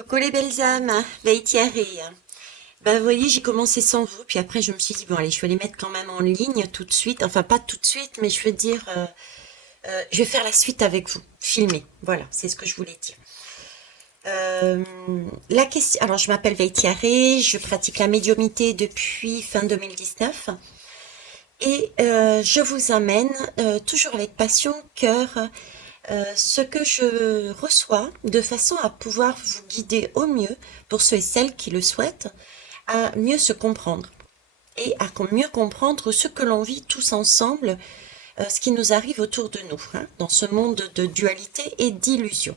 Coucou les belles âmes, Veitiari. Bah, vous voyez, j'ai commencé sans vous, puis après je me suis dit, bon allez, je vais les mettre quand même en ligne tout de suite. Enfin, pas tout de suite, mais je veux dire, je vais faire la suite avec vous, filmer. Voilà, c'est ce que je voulais dire. Euh, la question, alors je m'appelle Veitiari, je pratique la médiumnité depuis fin 2019 et je vous amène toujours avec passion, cœur, ce que je reçois de façon à pouvoir vous guider au mieux pour ceux et celles qui le souhaitent à mieux se comprendre et à mieux comprendre ce que l'on vit tous ensemble, ce qui nous arrive autour de nous, hein, dans ce monde de dualité et d'illusion.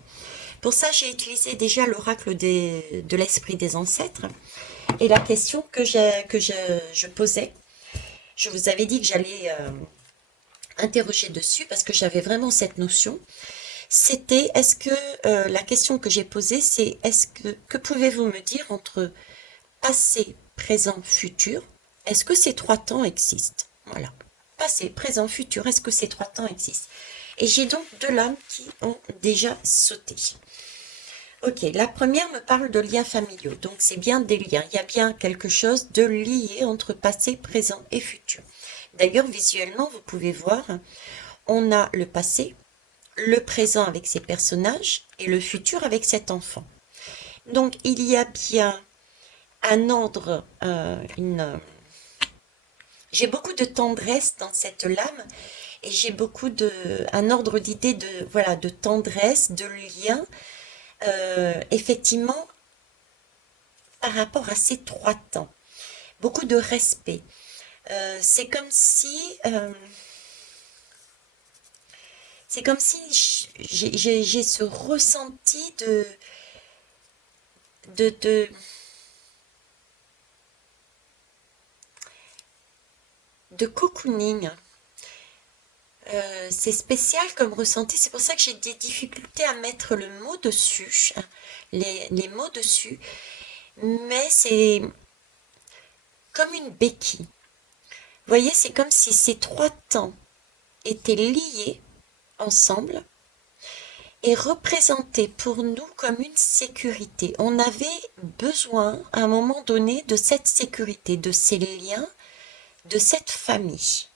Pour ça, j'ai utilisé déjà l'oracle de l'esprit des ancêtres et la question je posais, je vous avais dit que j'allais interroger dessus parce que j'avais vraiment cette notion. C'était, est-ce que la question que j'ai posée, c'est que pouvez-vous me dire entre passé, présent, futur? Est-ce que ces trois temps existent? Voilà. Passé, présent, futur, est-ce que ces trois temps existent? Et j'ai donc deux lames qui ont déjà sauté. Ok, la première me parle de liens familiaux, donc c'est bien des liens. Il y a bien quelque chose de lié entre passé, présent et futur. D'ailleurs, visuellement, vous pouvez voir, on a le passé, le présent avec ses personnages et le futur avec cet enfant. Donc, il y a bien un ordre, j'ai beaucoup de tendresse dans cette lame et j'ai beaucoup un ordre d'idées de, voilà, de tendresse, de lien, effectivement, par rapport à ces trois temps. Beaucoup de respect. C'est comme si, j'ai ce ressenti de, de, de cocooning. C'est spécial comme ressenti, c'est pour ça que j'ai des difficultés à mettre le mot dessus, hein, les mots dessus, mais c'est comme une béquille. Vous voyez, c'est comme si ces trois temps étaient liés ensemble et représentaient pour nous comme une sécurité. On avait besoin à un moment donné de cette sécurité, de ces liens, de cette famille.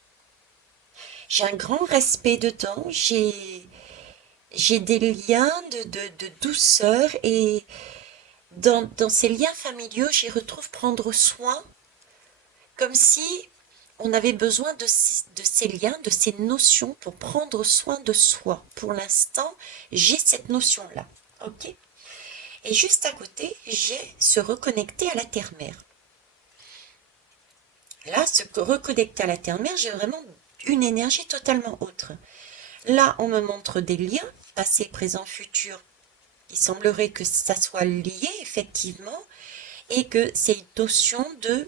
J'ai un grand respect dedans, j'ai des liens de douceur et dans ces liens familiaux, j'y retrouve prendre soin, comme si on avait besoin de ces liens, de ces notions pour prendre soin de soi. Pour l'instant, j'ai cette notion-là. Ok. Et juste à côté, j'ai se reconnecter à la terre-mère. Là, se reconnecter à la terre-mère, j'ai vraiment une énergie totalement autre. Là, on me montre des liens, passé, présent, futur. Il semblerait que ça soit lié, effectivement, et que c'est une notion de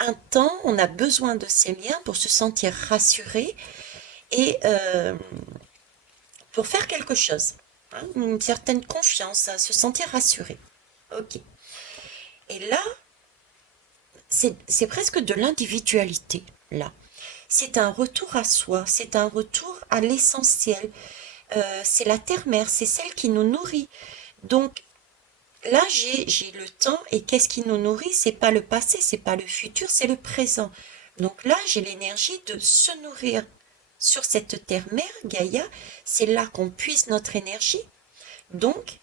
un temps, on a besoin de ces liens pour se sentir rassuré et pour faire quelque chose. Hein, une certaine confiance, à se sentir rassuré. Ok. Et là, c'est presque de l'individualité, là. C'est un retour à soi, c'est un retour à l'essentiel. C'est la terre-mère, c'est celle qui nous nourrit. Donc là, j'ai le temps et qu'est-ce qui nous nourrit? C'est pas le passé, c'est pas le futur, c'est le présent. Donc là, j'ai l'énergie de se nourrir sur cette terre-mère, Gaïa. C'est là qu'on puise notre énergie. Donc,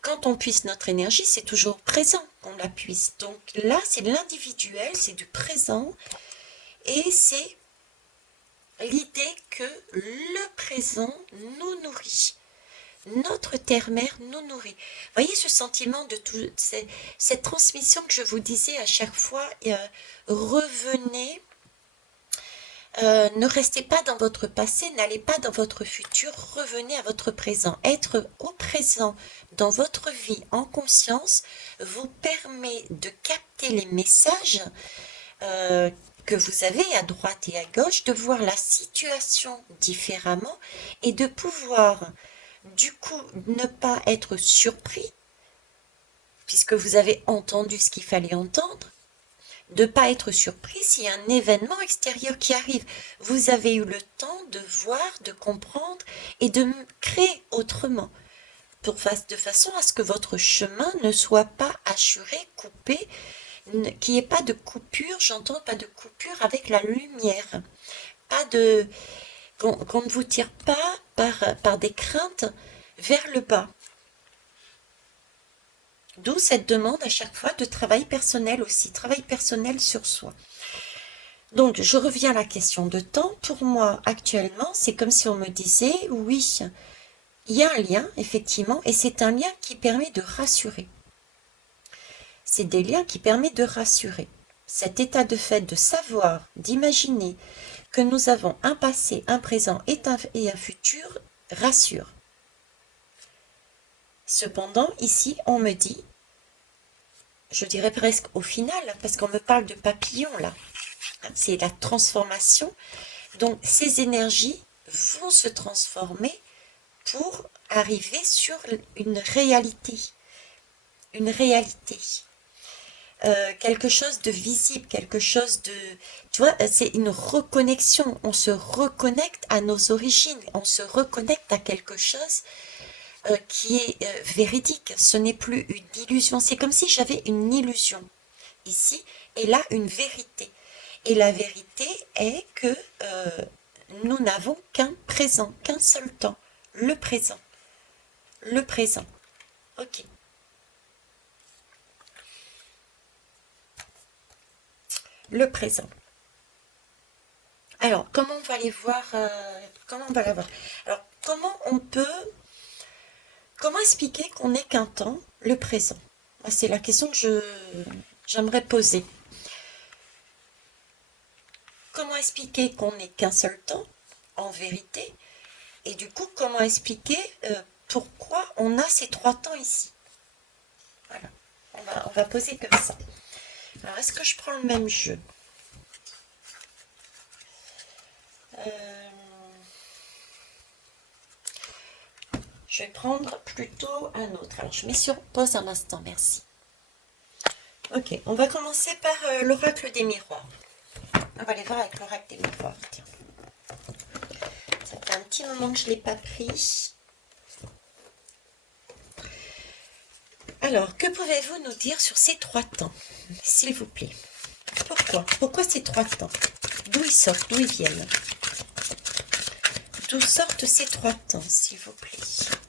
quand on puise notre énergie, c'est toujours présent qu'on la puise. Donc là, c'est de l'individuel, c'est du présent et c'est l'idée que le présent nous nourrit. Notre terre-mère nous nourrit. Voyez ce sentiment de tout, cette transmission que je vous disais à chaque fois, revenez, ne restez pas dans votre passé, n'allez pas dans votre futur, revenez à votre présent. Être au présent dans votre vie en conscience vous permet de capter les messages que vous avez à droite et à gauche, de voir la situation différemment et de pouvoir du coup ne pas être surpris puisque vous avez entendu ce qu'il fallait entendre, de ne pas être surpris s'il y a un événement extérieur qui arrive. Vous avez eu le temps de voir, de comprendre et de créer autrement. de façon à ce que votre chemin ne soit pas assuré, coupé, qu'il n'y ait pas de coupure, j'entends pas de coupure avec la lumière, pas de qu'on ne vous tire pas par des craintes vers le bas. D'où cette demande à chaque fois de travail personnel aussi, travail personnel sur soi. Donc, je reviens à la question de temps. Pour moi, actuellement, c'est comme si on me disait, oui, il y a un lien, effectivement, et c'est un lien qui permet de rassurer. C'est des liens qui permettent de rassurer. Cet état de fait, de savoir, d'imaginer que nous avons un passé, un présent et un futur, rassure. Cependant, ici, on me dit, je dirais presque au final, parce qu'on me parle de papillon là, c'est la transformation. Donc, ces énergies vont se transformer pour arriver sur une réalité. Une réalité. Quelque chose de visible, quelque chose de... Tu vois, c'est une reconnexion. On se reconnecte à nos origines. On se reconnecte à quelque chose qui est véridique. Ce n'est plus une illusion. C'est comme si j'avais une illusion ici et là une vérité. Et la vérité est que nous n'avons qu'un présent, qu'un seul temps. Le présent. Le présent. Ok. Le présent. Alors, comment on va les voir comment on va la voir? Alors, comment expliquer qu'on n'est qu'un temps, le présent? C'est la question que j'aimerais poser. Comment expliquer qu'on n'est qu'un seul temps, en vérité? Et du coup, comment expliquer pourquoi on a ces 3 temps ici? Voilà, on va poser comme ça. Alors, est-ce que je prends le même jeu? Je vais prendre plutôt un autre. Alors, je mets sur pause un instant, merci. Ok, on va commencer par l'oracle des miroirs. On va aller voir avec l'oracle des miroirs. Tiens. Ça fait un petit moment que je ne l'ai pas pris. Alors, que pouvez-vous nous dire sur ces 3 temps, s'il vous plaît? Pourquoi ces 3 temps? D'où ils sortent, d'où ils viennent? D'où sortent ces 3 temps, s'il vous plaît?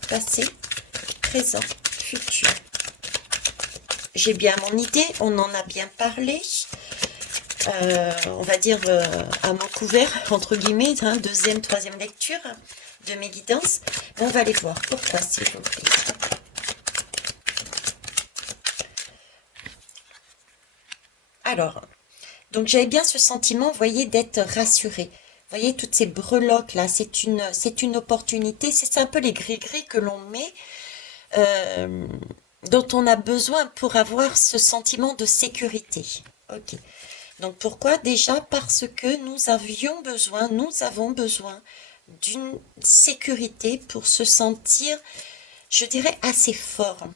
Passé, présent, futur. J'ai bien mon idée, on en a bien parlé. On va dire à mon couvert, entre guillemets, deuxième, troisième lecture de mes guidances. On va aller voir pourquoi, s'il vous plaît. Alors, donc j'avais bien ce sentiment, vous voyez, d'être rassurée. Vous voyez, toutes ces breloques là, c'est une opportunité. C'est un peu les gris-gris que l'on met, dont on a besoin pour avoir ce sentiment de sécurité. Ok. Donc pourquoi? Déjà parce que nous avons besoin d'une sécurité pour se sentir, je dirais, assez fort,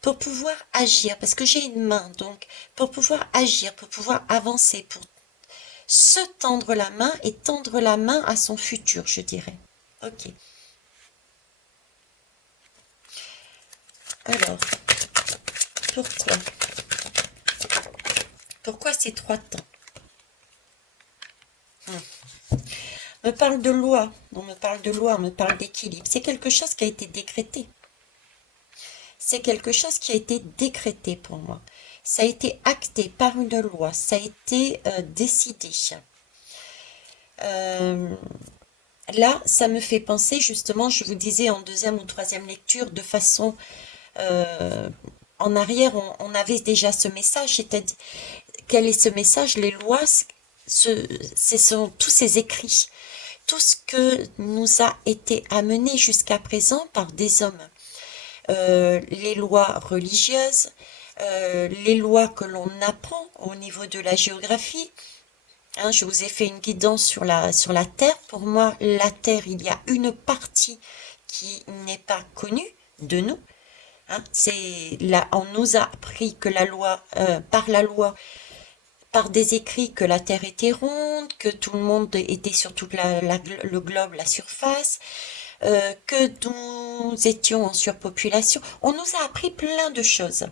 pour pouvoir agir, parce que j'ai une main, donc pour pouvoir agir, pour pouvoir avancer, pour se tendre la main et tendre la main à son futur, je dirais. Ok. Alors, pourquoi? Pourquoi ces 3 temps? On me parle de loi, on me parle de loi, on me parle d'équilibre. C'est quelque chose qui a été décrété. C'est quelque chose qui a été décrété pour moi. Ça a été acté par une loi, ça a été décidé. Là, ça me fait penser justement, je vous disais en deuxième ou troisième lecture, de façon en arrière, on avait déjà ce message, c'est-à-dire, quel est ce message? Les lois, ce sont tous ces écrits, tout ce que nous a été amené jusqu'à présent par des hommes. Les lois religieuses, les lois que l'on apprend au niveau de la géographie. Je vous ai fait une guidance sur la Terre. Pour moi, la Terre, il y a une partie qui n'est pas connue de nous. C'est là, on nous a appris que la loi, par des écrits, que la Terre était ronde, que tout le monde était sur tout le globe, la surface. que nous étions en surpopulation. On nous a appris plein de choses.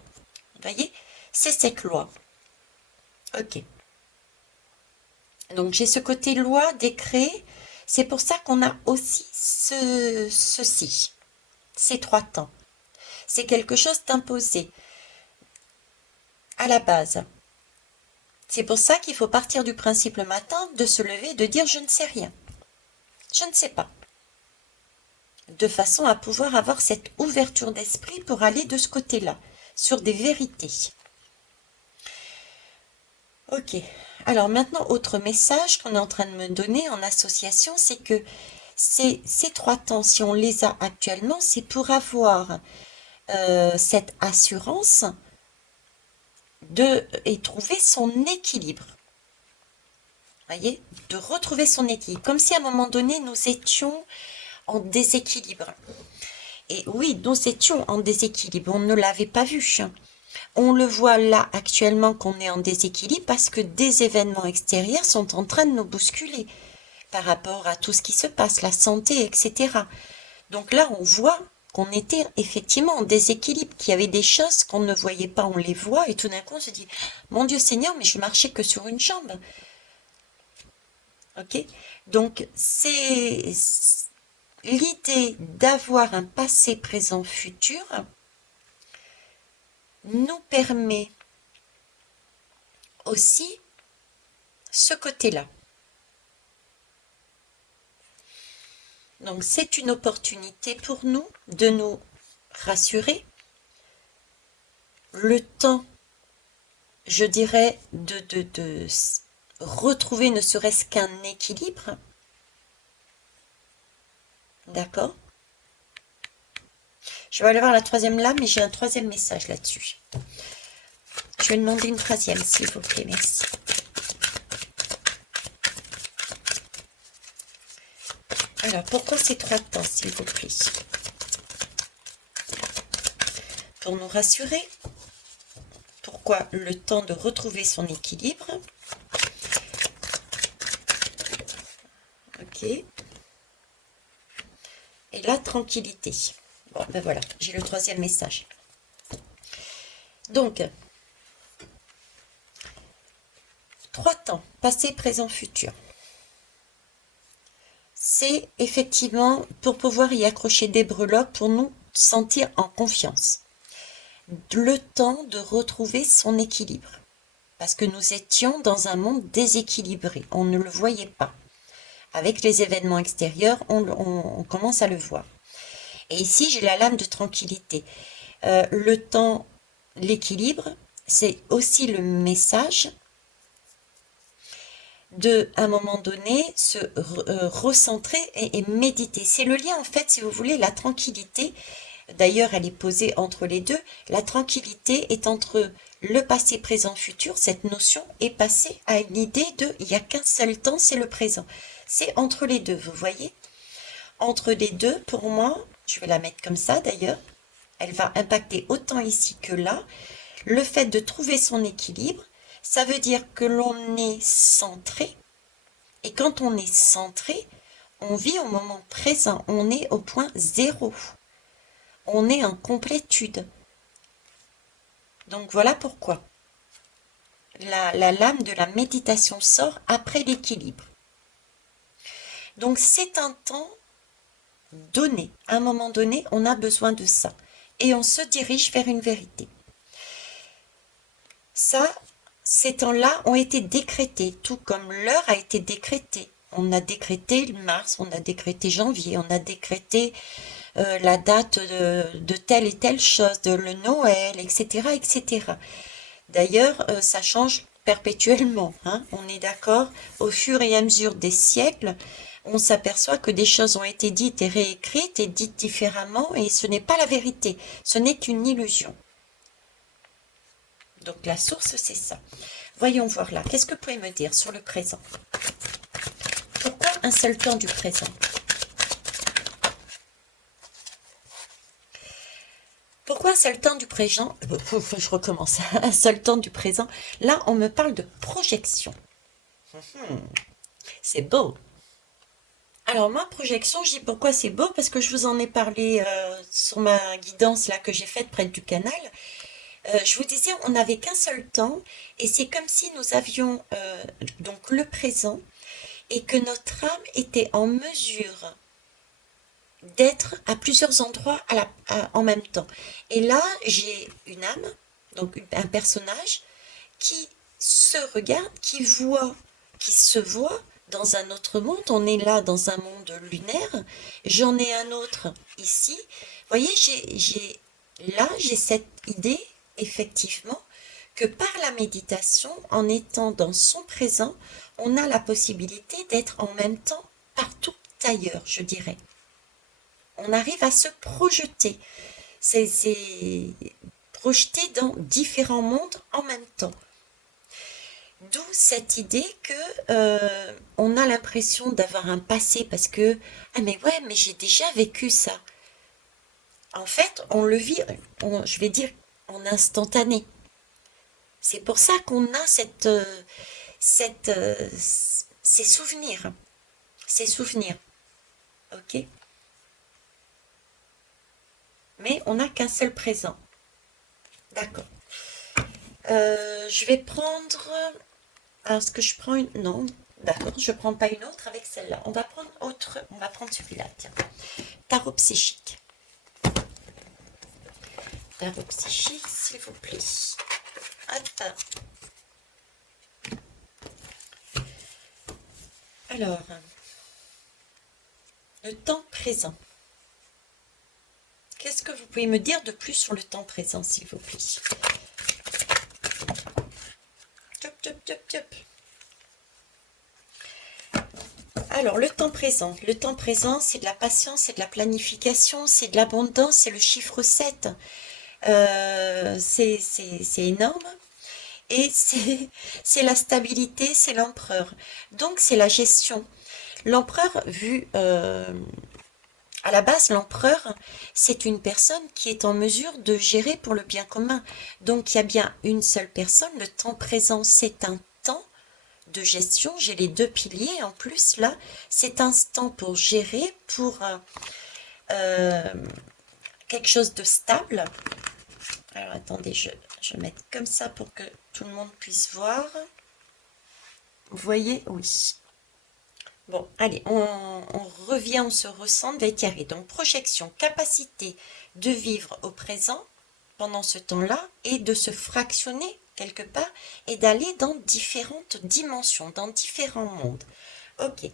Vous voyez, c'est cette loi. Ok. Donc j'ai ce côté loi, décret. C'est pour ça qu'on a aussi ceci, ces 3 temps. C'est quelque chose d'imposé à la base. C'est pour ça qu'il faut partir du principe le matin de se lever et de dire je ne sais rien. Je ne sais pas. De façon à pouvoir avoir cette ouverture d'esprit pour aller de ce côté-là, sur des vérités. Ok. Alors maintenant, autre message qu'on est en train de me donner en association, c'est que ces 3 temps, si on les a actuellement, c'est pour avoir cette assurance et trouver son équilibre. Voyez, de retrouver son équilibre. Comme si à un moment donné, nous étions en déséquilibre. Et oui, nous étions en déséquilibre. On ne l'avait pas vu. On le voit là actuellement qu'on est en déséquilibre parce que des événements extérieurs sont en train de nous bousculer par rapport à tout ce qui se passe, la santé, etc. Donc là, on voit qu'on était effectivement en déséquilibre, qu'il y avait des choses qu'on ne voyait pas, on les voit, et tout d'un coup on se dit, mon Dieu Seigneur, mais je marchais que sur une jambe. Ok? Donc c'est l'idée d'avoir un passé, présent, futur nous permet aussi ce côté-là. Donc c'est une opportunité pour nous de nous rassurer. Le temps, je dirais, de retrouver ne serait-ce qu'un équilibre. D'accord? Je vais aller voir la 3e lame, mais j'ai un 3e message là-dessus. Je vais demander une 3e, s'il vous plaît, merci. Alors, pourquoi ces 3 temps, s'il vous plaît? Pour nous rassurer. Pourquoi le temps de retrouver son équilibre? Ok. Et la tranquillité. Bon, ben voilà, j'ai le 3e message. Donc, 3 temps, passé, présent, futur. C'est effectivement pour pouvoir y accrocher des breloques pour nous sentir en confiance. Le temps de retrouver son équilibre. Parce que nous étions dans un monde déséquilibré. On ne le voyait pas. Avec les événements extérieurs, on commence à le voir. Et ici, j'ai la lame de tranquillité. Le temps, l'équilibre, c'est aussi le message de, à un moment donné, se recentrer et méditer. C'est le lien, en fait, si vous voulez, la tranquillité. D'ailleurs, elle est posée entre les deux. La tranquillité est entre le passé, présent, futur. Cette notion est passée à une idée de il n'y a qu'un seul temps, c'est le présent. C'est entre les deux, vous voyez? Entre les deux, pour moi, je vais la mettre comme ça d'ailleurs, elle va impacter autant ici que là. Le fait de trouver son équilibre, ça veut dire que l'on est centré. Et quand on est centré, on vit au moment présent. On est au point 0. On est en complétude. Donc voilà pourquoi la lame de la méditation sort après l'équilibre. Donc c'est un temps donné. À un moment donné, on a besoin de ça. Et on se dirige vers une vérité. Ça, ces temps-là ont été décrétés, tout comme l'heure a été décrétée. On a décrété mars, on a décrété janvier, on a décrété la date de telle et telle chose, de le Noël, etc., etc. D'ailleurs, ça change perpétuellement, hein, on est d'accord, au fur et à mesure des siècles, on s'aperçoit que des choses ont été dites et réécrites et dites différemment, et ce n'est pas la vérité, ce n'est qu'une illusion. Donc la source, c'est ça. Voyons voir là, qu'est-ce que vous pouvez me dire sur le présent? Pourquoi un seul temps du présent? Pourquoi un seul temps du présent? Je recommence. Un seul temps du présent. Là, on me parle de projection. C'est beau. Alors, ma projection, je dis pourquoi c'est beau, parce que je vous en ai parlé sur ma guidance là que j'ai faite près du canal. Je vous disais, on n'avait qu'un seul temps, et c'est comme si nous avions donc le présent, et que notre âme était en mesure d'être à plusieurs endroits en même temps. Et là, j'ai une âme, donc un personnage, qui se regarde, qui voit, qui se voit dans un autre monde. On est là dans un monde lunaire. J'en ai un autre ici. Vous voyez, j'ai cette idée, effectivement, que par la méditation, en étant dans son présent, on a la possibilité d'être en même temps partout ailleurs, je dirais. On arrive à se projeter. C'est projeter dans différents mondes en même temps. D'où cette idée que on a l'impression d'avoir un passé parce que ah mais ouais mais j'ai déjà vécu ça. En fait, on le vit, je vais dire en instantané. C'est pour ça qu'on a cette ces souvenirs, ces souvenirs, ok. Mais on n'a qu'un seul présent. D'accord. Je vais prendre. Alors, est-ce que je prends une. Non, d'accord, je ne prends pas une autre avec celle-là. On va prendre autre. On va prendre celui-là, tiens. Tarot psychique. Tarot psychique, s'il vous plaît. Hop. Alors, le temps présent. Qu'est-ce que vous pouvez me dire de plus sur le temps présent, s'il vous plaît? Top, top, top, top. Alors, le temps présent. Le temps présent, c'est de la patience, c'est de la planification, c'est de l'abondance, c'est le chiffre 7. C'est énorme. Et c'est la stabilité, c'est l'empereur. Donc, c'est la gestion. L'empereur, vu à la base, l'empereur, c'est une personne qui est en mesure de gérer pour le bien commun. Donc, il y a bien une seule personne. Le temps présent, c'est un temps de gestion. J'ai les deux piliers en plus là. C'est un temps pour gérer, pour quelque chose de stable. Alors attendez, je vais mettre comme ça pour que tout le monde puisse voir. Vous voyez? Oui. Bon, allez, on revient, on se ressent des carrés. Donc projection, capacité de vivre au présent pendant ce temps-là et de se fractionner quelque part et d'aller dans différentes dimensions, dans différents mondes. Ok.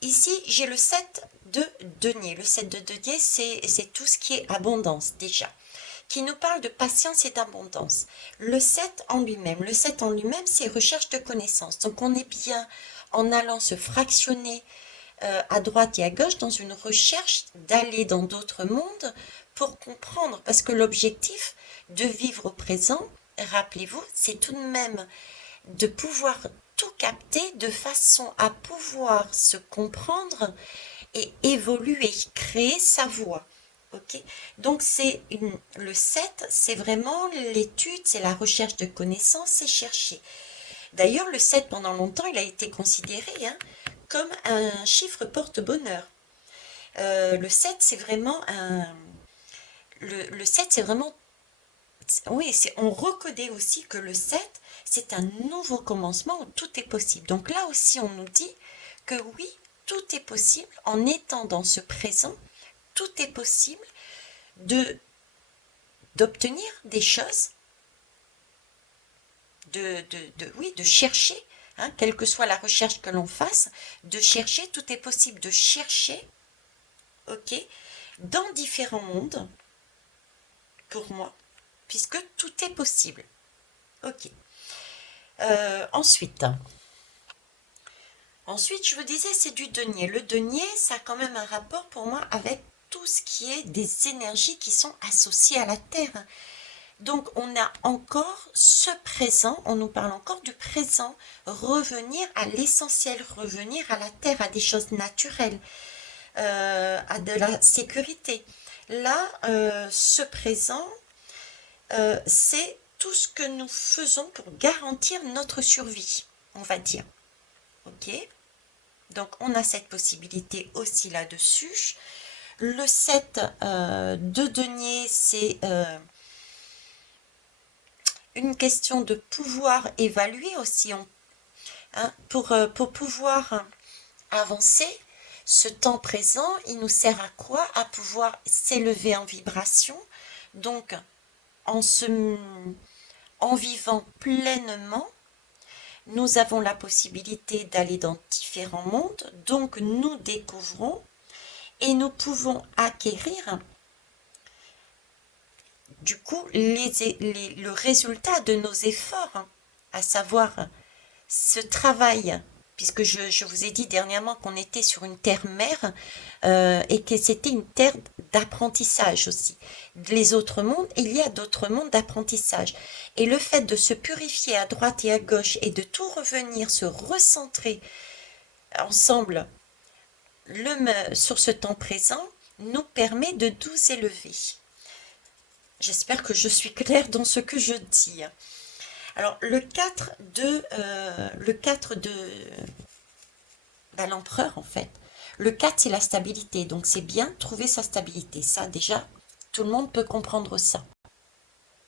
Ici, j'ai le 7 de denier. Le 7 de denier, c'est tout ce qui est abondance déjà, qui nous parle de patience et d'abondance. Le 7 en lui-même, c'est recherche de connaissances. Donc on est bien en allant se fractionner à droite et à gauche dans une recherche d'aller dans d'autres mondes pour comprendre. Parce que l'objectif de vivre au présent, rappelez-vous, c'est tout de même de pouvoir tout capter de façon à pouvoir se comprendre et évoluer, créer sa voie. Ok, donc le 7, c'est vraiment l'étude, c'est la recherche de connaissances, c'est chercher. D'ailleurs, le 7, pendant longtemps, il a été considéré comme un chiffre porte-bonheur. Le 7, c'est vraiment Le 7, c'est vraiment... Oui, on reconnaît aussi que le 7, c'est un nouveau commencement où tout est possible. Donc là aussi, on nous dit que oui, tout est possible en étant dans ce présent. Tout est possible d'obtenir des choses, oui, de chercher, quelle que soit la recherche que l'on fasse, de chercher, tout est possible de chercher, ok, dans différents mondes, pour moi, puisque tout est possible. Ok. Ensuite, je vous disais, c'est du denier. Le denier, ça a quand même un rapport pour moi avec tout ce qui est des énergies qui sont associées à la Terre. Donc, on a encore ce présent, on nous parle encore du présent, revenir à l'essentiel, revenir à la Terre, à des choses naturelles, à de la sécurité. Là, ce présent, c'est tout ce que nous faisons pour garantir notre survie, on va dire. Ok? Donc, on a cette possibilité aussi là-dessus. Le 7 de denier, c'est une question de pouvoir évaluer aussi, hein, pour pouvoir avancer. Ce temps présent, il nous sert à quoi? À pouvoir s'élever en vibration. Donc, en vivant pleinement, nous avons la possibilité d'aller dans différents mondes. Donc, nous découvrons et nous pouvons acquérir du coup le résultat de nos efforts, hein, à savoir ce travail, puisque je vous ai dit dernièrement qu'on était sur une terre-mère et que c'était une terre d'apprentissage aussi. Les autres mondes, il y a d'autres mondes d'apprentissage. Et le fait de se purifier à droite et à gauche et de tout revenir, se recentrer ensemble sur ce temps présent, nous permet de nous élever. J'espère que je suis claire dans ce que je dis. Alors, le 4 de l'empereur, en fait. Le 4, c'est la stabilité. Donc, c'est bien trouver sa stabilité. Ça, déjà, tout le monde peut comprendre ça.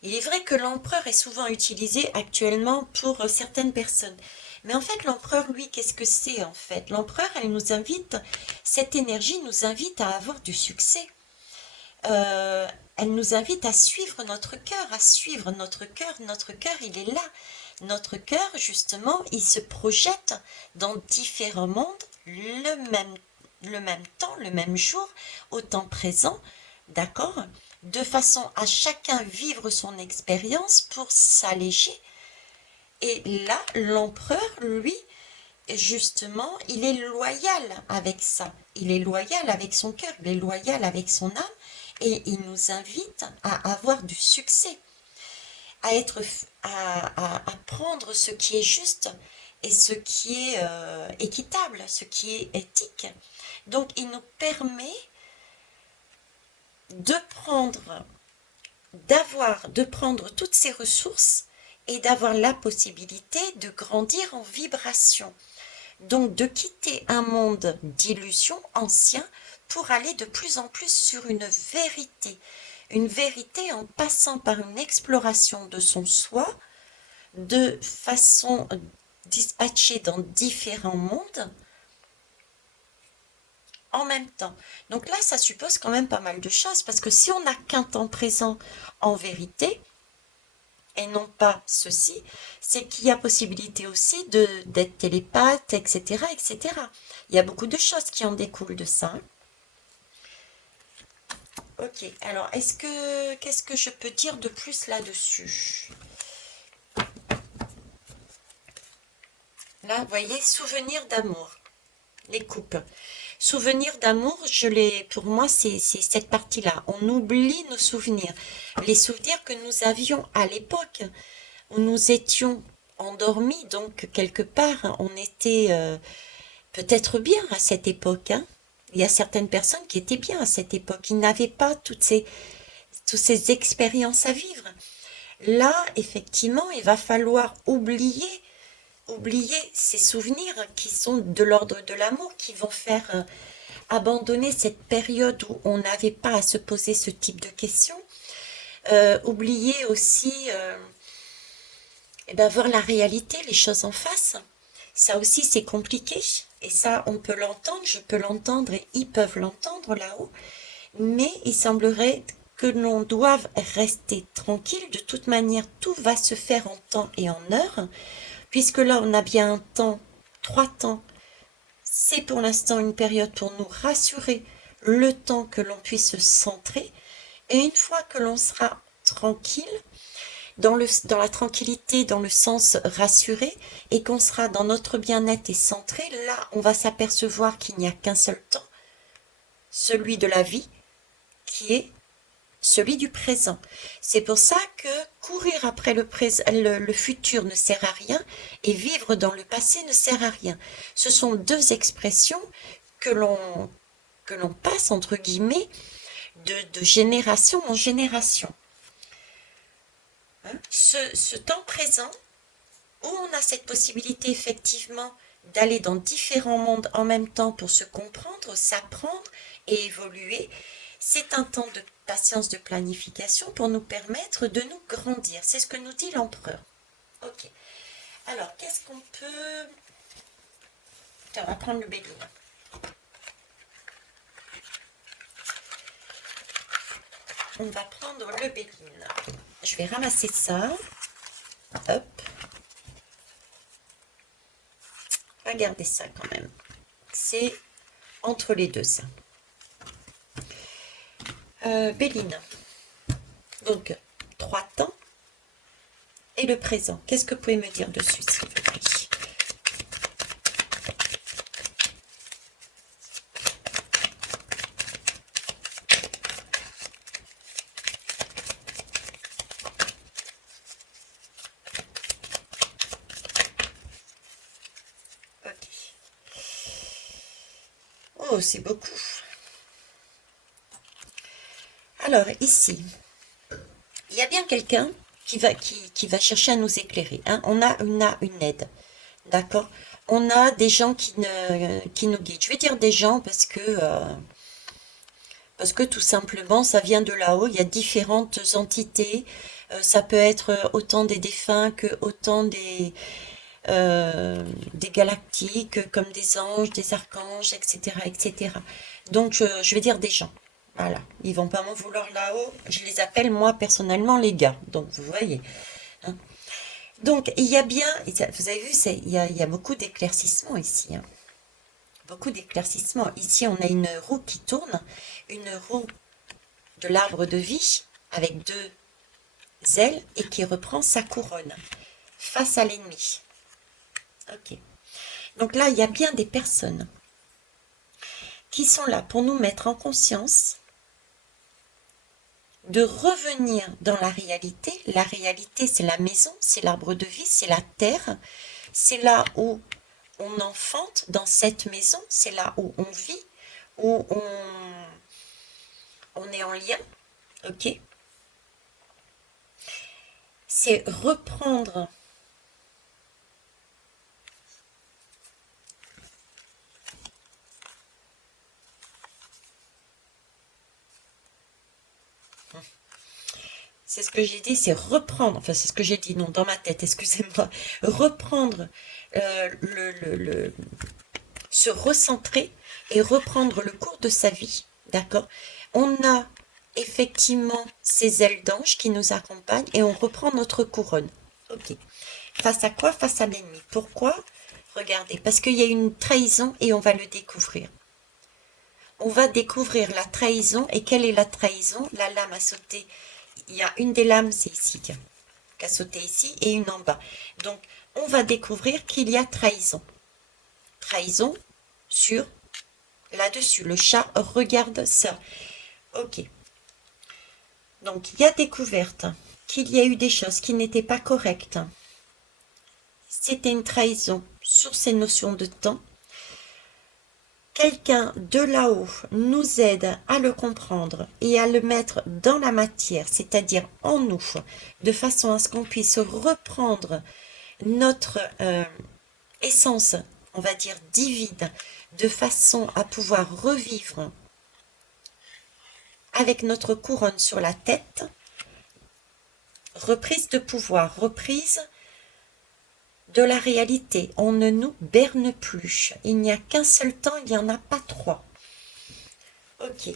Il est vrai que l'empereur est souvent utilisé actuellement pour certaines personnes. Mais en fait, l'empereur, lui, qu'est-ce que c'est, en fait? L'empereur, cette énergie nous invite à avoir du succès. Elle nous invite à suivre notre cœur, notre cœur. Notre cœur, il est là. Notre cœur, justement, il se projette dans différents mondes le même temps, le même jour, au temps présent, d'accord? De façon à chacun vivre son expérience pour s'alléger. Et là, l'empereur, lui, justement, il est loyal avec ça. Il est loyal avec son cœur, il est loyal avec son âme. Et il nous invite à avoir du succès, à prendre ce qui est juste et ce qui est équitable, ce qui est éthique. Donc, il nous permet de prendre toutes ces ressources et d'avoir la possibilité de grandir en vibration. Donc, de quitter un monde d'illusions anciens pour aller de plus en plus sur une vérité en passant par une exploration de son soi, de façon dispatchée dans différents mondes en même temps. Donc là, ça suppose quand même pas mal de choses, parce que si on n'a qu'un temps présent en vérité, et non pas ceci, c'est qu'il y a possibilité aussi d'être télépathe, etc., etc. Il y a beaucoup de choses qui en découlent de ça. Ok, alors qu'est-ce que je peux dire de plus là-dessus? Là, vous voyez, souvenir d'amour, les coupes. Souvenir d'amour, pour moi, c'est cette partie-là. On oublie nos souvenirs. Les souvenirs que nous avions à l'époque, où nous étions endormis, donc quelque part, on était peut-être bien à cette époque, hein. Il y a certaines personnes qui étaient bien à cette époque. Ils n'avaient pas toutes ces expériences à vivre. Là, effectivement, il va falloir oublier ces souvenirs qui sont de l'ordre de l'amour, qui vont faire abandonner cette période où on n'avait pas à se poser ce type de questions. Oublier aussi, voir la réalité, les choses en face. Ça aussi, c'est compliqué. Et ça, on peut l'entendre, je peux l'entendre et ils peuvent l'entendre là-haut. Mais il semblerait que l'on doive rester tranquille. De toute manière, tout va se faire en temps et en heure. Puisque là, on a bien un temps, 3 temps. C'est pour l'instant une période pour nous rassurer, le temps que l'on puisse se centrer. Et une fois que l'on sera tranquille, dans la tranquillité, dans le sens rassuré, et qu'on sera dans notre bien-être et centré, là, on va s'apercevoir qu'il n'y a qu'un seul temps, celui de la vie, qui est celui du présent. C'est pour ça que courir après le futur ne sert à rien et vivre dans le passé ne sert à rien. Ce sont deux expressions que l'on passe, entre guillemets, de génération en génération. Ce temps présent, où on a cette possibilité effectivement d'aller dans différents mondes en même temps pour se comprendre, s'apprendre et évoluer. C'est un temps de patience, de planification pour nous permettre de nous grandir. C'est ce que nous dit l'empereur. Ok. Alors, qu'est-ce qu'on peut... Tiens, on va prendre le béguin. On va prendre le béguin. Je vais ramasser ça. Hop. Regardez ça quand même. C'est entre les deux, ça. Béline. Donc, 3 temps et le présent. Qu'est-ce que vous pouvez me dire dessus, s'il vous plaît? Ok. Oh, c'est beaucoup. Alors, ici, il y a bien quelqu'un qui va chercher à nous éclairer. Hein. On a une aide. D'accord? On a des gens qui nous guident. Je vais dire des gens parce que tout simplement, ça vient de là-haut. Il y a différentes entités. Ça peut être autant des défunts que autant des galactiques, comme des anges, des archanges, etc., etc. Donc, je vais dire des gens. Voilà, ils vont pas m'en vouloir là-haut. Je les appelle moi personnellement les gars. Donc, vous voyez. Hein. Donc, il y a bien, vous avez vu, il y a beaucoup d'éclaircissements ici. Hein. Beaucoup d'éclaircissements. Ici, on a une roue qui tourne, une roue de l'arbre de vie avec 2 ailes et qui reprend sa couronne face à l'ennemi. Ok. Donc là, il y a bien des personnes qui sont là pour nous mettre en conscience de revenir dans la réalité. La réalité, c'est la maison, c'est l'arbre de vie, c'est la terre. C'est là où on enfante dans cette maison, c'est là où on vit, où on est en lien. Ok. C'est reprendre c'est ce que j'ai dit, c'est reprendre, enfin c'est ce que j'ai dit, non, dans ma tête, excusez-moi, reprendre, se recentrer et reprendre le cours de sa vie, d'accord? On a effectivement ces ailes d'ange qui nous accompagnent et on reprend notre couronne. Ok. Face à quoi? Face à l'ennemi. Pourquoi? Regardez, parce qu'il y a une trahison et on va le découvrir. On va découvrir la trahison. Et quelle est la trahison? La lame a sauté. Il y a une des lames, c'est ici, tiens, qui a sauté ici, et une en bas. Donc, on va découvrir qu'il y a trahison. Trahison sur là-dessus. Le chat regarde ça. Ok. Donc, il y a découverte qu'il y a eu des choses qui n'étaient pas correctes. C'était une trahison sur ces notions de temps. Quelqu'un de là-haut nous aide à le comprendre et à le mettre dans la matière, c'est-à-dire en nous, de façon à ce qu'on puisse reprendre notre essence, on va dire divine, de façon à pouvoir revivre avec notre couronne sur la tête, reprise de pouvoir, reprise de la réalité. On ne nous berne plus. Il n'y a qu'un seul temps, il n'y en a pas 3. Ok.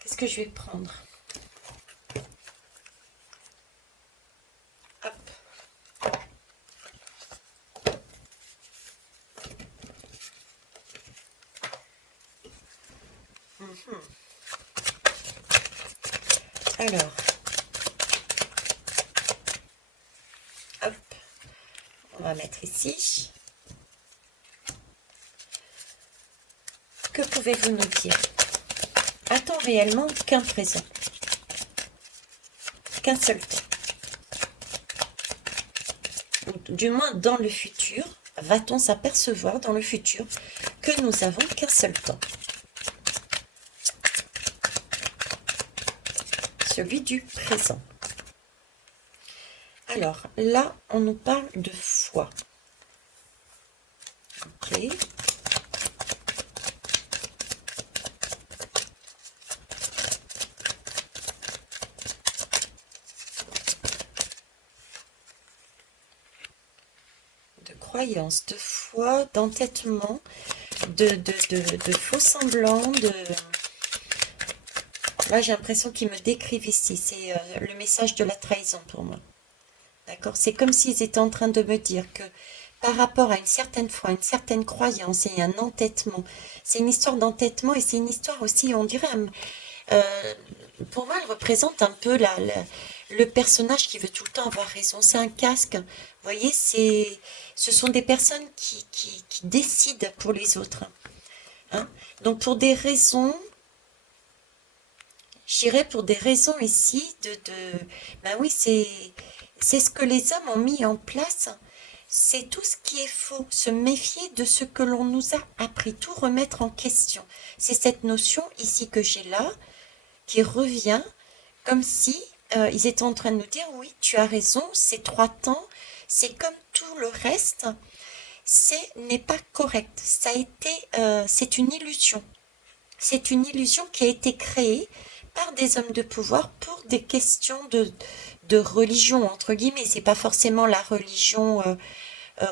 Qu'est-ce que je vais prendre? Hop. Alors, hop, on va mettre ici. Que pouvez-vous nous dire? A-t-on réellement qu'un présent? Qu'un seul temps? Ou du moins dans le futur, va-t-on s'apercevoir dans le futur que nous avons qu'un seul temps? celui du présent. Alors, là, on nous parle de foi. Ok. De croyance, de foi, d'entêtement, de faux semblants, Là, j'ai l'impression qu'ils me décrivent ici. C'est le message de la trahison pour moi. D'accord? C'est comme s'ils étaient en train de me dire que par rapport à une certaine foi, une certaine croyance et un entêtement, c'est une histoire d'entêtement et c'est une histoire aussi, on dirait, euh, pour moi, elle représente un peu le personnage qui veut tout le temps avoir raison. C'est un casque. Vous voyez, ce sont des personnes qui décident pour les autres. Hein. Donc, pour des raisons, j'irais pour des raisons ici ben oui, c'est ce que les hommes ont mis en place. C'est tout ce qui est faux, se méfier de ce que l'on nous a appris, tout remettre en question. C'est cette notion ici que j'ai là, qui revient comme si ils étaient en train de nous dire, oui, tu as raison, ces 3 temps, c'est comme tout le reste, n'est pas correct. C'est une illusion. C'est une illusion qui a été créée par des hommes de pouvoir pour des questions de religion, entre guillemets. C'est pas forcément la religion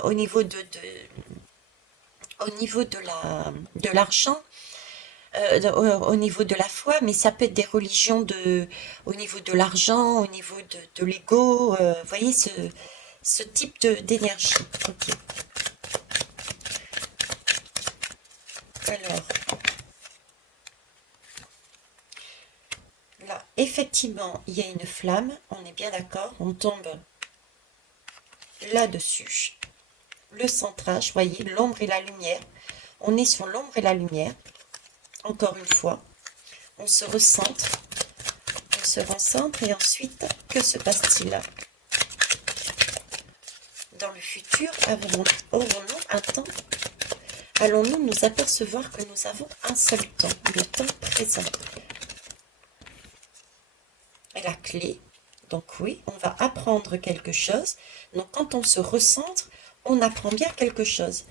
au niveau de l'argent, au niveau de la foi, mais ça peut être des religions au niveau de l'argent, au niveau de l'ego, vous voyez ce type d'énergie. Ok. Alors, là, effectivement, il y a une flamme, on est bien d'accord, on tombe là-dessus. Le centrage, vous voyez, l'ombre et la lumière. On est sur l'ombre et la lumière. Encore une fois, on se recentre et ensuite, que se passe-t-il dans le futur? Aurons-nous un temps? Allons-nous nous apercevoir que nous avons un seul temps, le temps présent? Et la clé, donc oui, on va apprendre quelque chose. Donc quand on se recentre, on apprend bien quelque chose.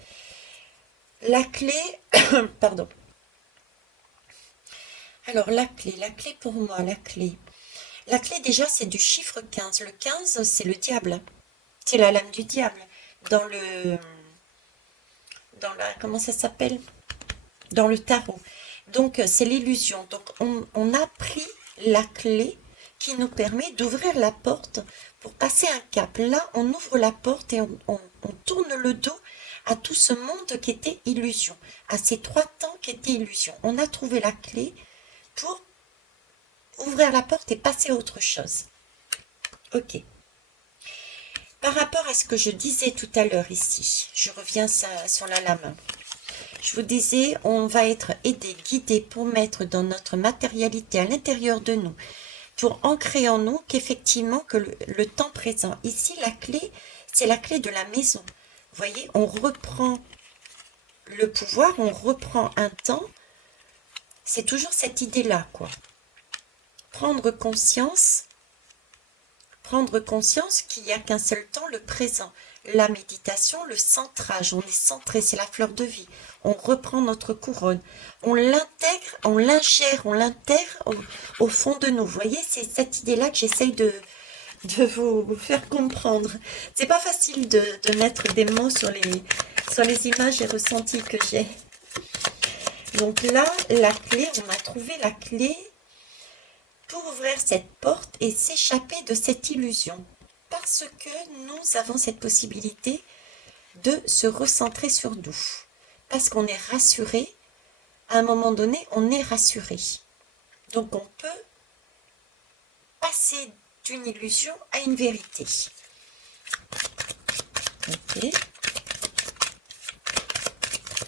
La clé, pardon. Alors la clé pour moi, la clé. La clé déjà c'est du chiffre 15. Le 15 c'est le diable. C'est la lame du diable. Comment ça s'appelle? Dans le tarot. Donc c'est l'illusion. Donc on a pris la clé qui nous permet d'ouvrir la porte pour passer un cap. Là on ouvre la porte et on tourne le dos à tout ce monde qui était illusion, à ces 3 temps qui étaient illusion. On a trouvé la clé pour ouvrir la porte et passer à autre chose. Ok. Par rapport à ce que je disais tout à l'heure ici, je reviens sur la lame. Je vous disais, on va être aidé, guidé pour mettre dans notre matérialité à l'intérieur de nous, pour ancrer en nous qu'effectivement que le temps présent. Ici, la clé, c'est la clé de la maison. Vous voyez, on reprend le pouvoir, on reprend un temps. C'est toujours cette idée-là, quoi. Prendre conscience qu'il n'y a qu'un seul temps, le présent. La méditation, le centrage, on est centré, c'est la fleur de vie. On reprend notre couronne, on l'intègre, on l'ingère, on l'intègre au fond de nous. Vous voyez, c'est cette idée-là que j'essaye de vous faire comprendre. C'est pas facile de mettre des mots sur les images et ressentis que j'ai. Donc là, la clé, on a trouvé la clé pour ouvrir cette porte et s'échapper de cette illusion. Parce que nous avons cette possibilité de se recentrer sur nous. Parce qu'on est rassuré, à un moment donné, on est rassuré. Donc on peut passer d'une illusion à une vérité. Ok.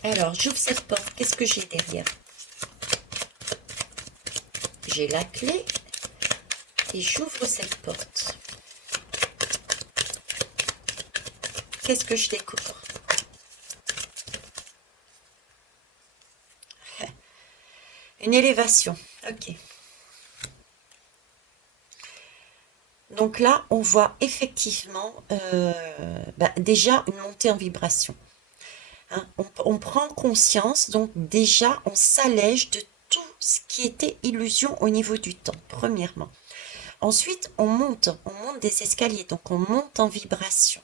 Alors, j'ouvre cette porte. Qu'est-ce que j'ai derrière? J'ai la clé et j'ouvre cette porte. Qu'est-ce que je découvre? Une élévation. Ok. Donc là, on voit effectivement déjà une montée en vibration. Hein. On prend conscience, donc déjà, on s'allège de tout ce qui était illusion au niveau du temps, premièrement. Ensuite, on monte des escaliers, donc on monte en vibration.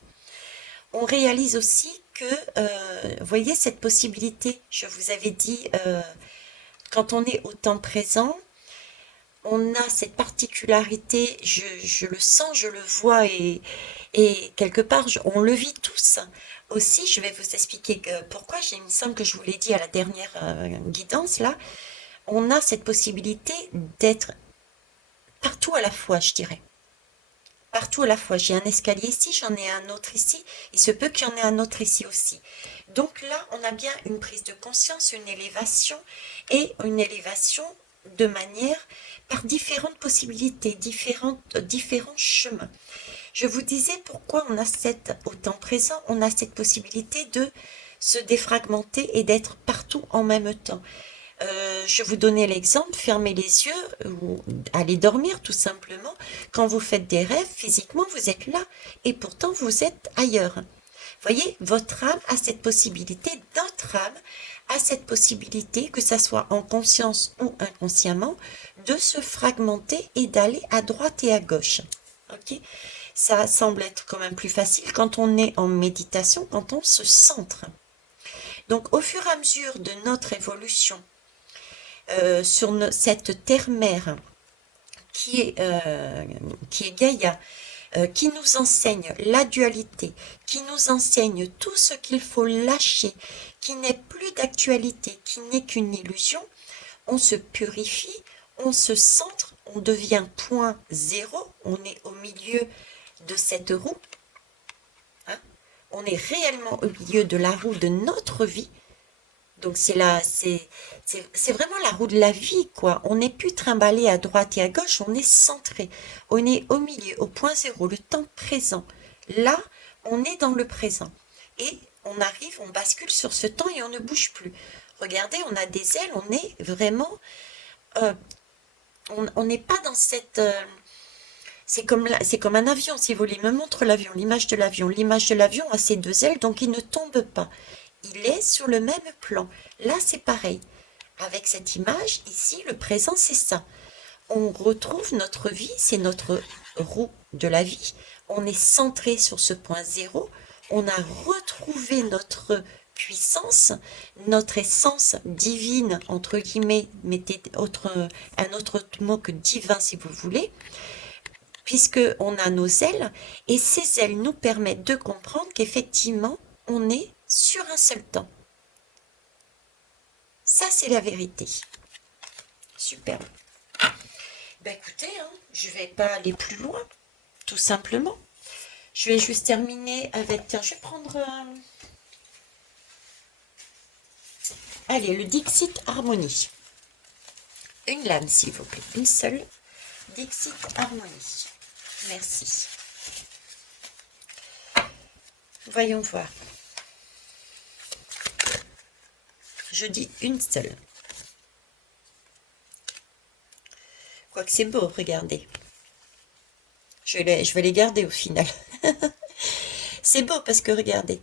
On réalise aussi que, vous voyez, cette possibilité, je vous avais dit, quand on est au temps présent, on a cette particularité, je le sens, je le vois et quelque part, on le vit tous. Aussi, je vais vous expliquer pourquoi, il me semble que je vous l'ai dit à la dernière guidance, là, on a cette possibilité d'être partout à la fois, je dirais. Partout à la fois. J'ai un escalier ici, j'en ai un autre ici, il se peut qu'il y en ait un autre ici aussi. Donc là, on a bien une prise de conscience, une élévation, et une élévation de manière par différentes possibilités, différents chemins. Je vous disais pourquoi on a au temps présent, on a cette possibilité de se défragmenter et d'être partout en même temps. Je vous donnais l'exemple, fermez les yeux ou allez dormir tout simplement. Quand vous faites des rêves, physiquement, vous êtes là et pourtant vous êtes ailleurs. Voyez, votre âme a cette possibilité, notre âme a cette possibilité, que ça soit en conscience ou inconsciemment, de se fragmenter et d'aller à droite et à gauche. Ok? Ça semble être quand même plus facile quand on est en méditation, quand on se centre. Donc au fur et à mesure de notre évolution, sur cette terre-mère qui est Gaïa, qui nous enseigne la dualité, qui nous enseigne tout ce qu'il faut lâcher, qui n'est plus d'actualité, qui n'est qu'une illusion, on se purifie, on se centre, on devient point zéro, on est au milieu de cette roue, hein, on est réellement au milieu de la roue de notre vie. Donc c'est vraiment la roue de la vie, quoi. On n'est plus trimballé à droite et à gauche, on est centré. On est au milieu, au point zéro, le temps présent. Là, on est dans le présent. Et on arrive, on bascule sur ce temps et on ne bouge plus. Regardez, on a des ailes, on est vraiment... on n'est pas dans cette... c'est comme un avion, si vous voulez. Il me montre l'avion, l'image de l'avion. L'image de l'avion a ses deux ailes, donc il ne tombe pas. Il est sur le même plan. Là, c'est pareil. Avec cette image, ici, le présent, c'est ça. On retrouve notre vie, c'est notre roue de la vie. On est centré sur ce point zéro. On a retrouvé notre puissance, notre essence divine, entre guillemets, mettez un autre mot que divin si vous voulez, puisque on a nos ailes, et ces ailes nous permettent de comprendre qu'effectivement, on est sur un seul temps. Ça, c'est la vérité. Superbe. Ben écoutez, hein, je ne vais pas aller plus loin, tout simplement. Je vais juste terminer avec... Tiens, je vais prendre... Allez, le Dixit Harmonie. Une lame, s'il vous plaît. Une seule. Dixit Harmonie. Merci. Voyons voir. Je dis une seule. Quoique c'est beau, regardez. Je vais les garder au final. C'est beau parce que regardez.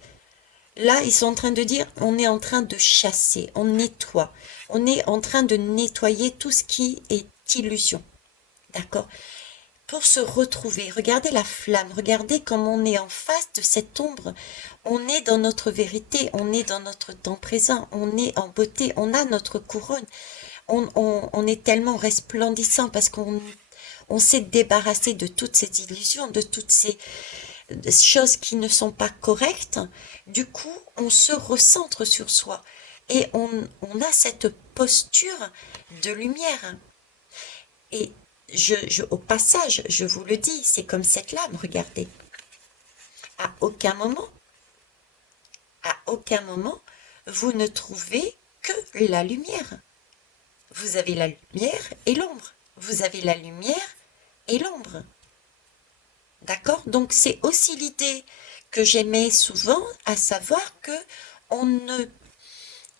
Là, ils sont en train de dire, on est en train de chasser, on nettoie. On est en train de nettoyer tout ce qui est illusion. D'accord? Pour se retrouver, regardez la flamme, regardez comme on est en face de cette ombre, on est dans notre vérité, on est dans notre temps présent, on est en beauté, on a notre couronne, on est tellement resplendissant parce qu'on s'est débarrassé de toutes ces illusions, de toutes ces choses qui ne sont pas correctes. Du coup, on se recentre sur soi et on a cette posture de lumière. Et au passage, je vous le dis, c'est comme cette lame, regardez. À aucun moment, vous ne trouvez que la lumière. Vous avez la lumière et l'ombre. Vous avez la lumière et l'ombre. D'accord? Donc c'est aussi l'idée que j'aimais souvent, à savoir que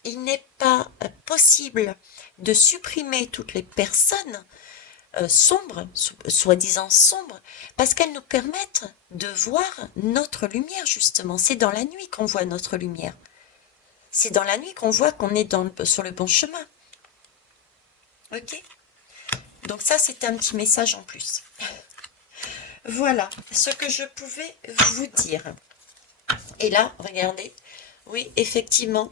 il n'est pas possible de supprimer toutes les personnes sombres, soi-disant sombres, parce qu'elles nous permettent de voir notre lumière, justement. C'est dans la nuit qu'on voit notre lumière. C'est dans la nuit qu'on voit qu'on est sur le bon chemin. Ok? Donc ça, c'est un petit message en plus. Voilà ce que je pouvais vous dire. Et là, regardez, oui, effectivement,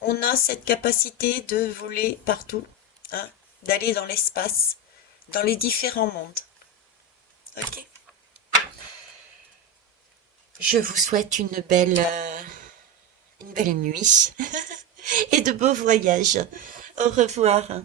on a cette capacité de voler partout, hein, d'aller dans l'espace, dans les différents mondes. Ok? Je vous souhaite une belle nuit et de beaux voyages. Au revoir.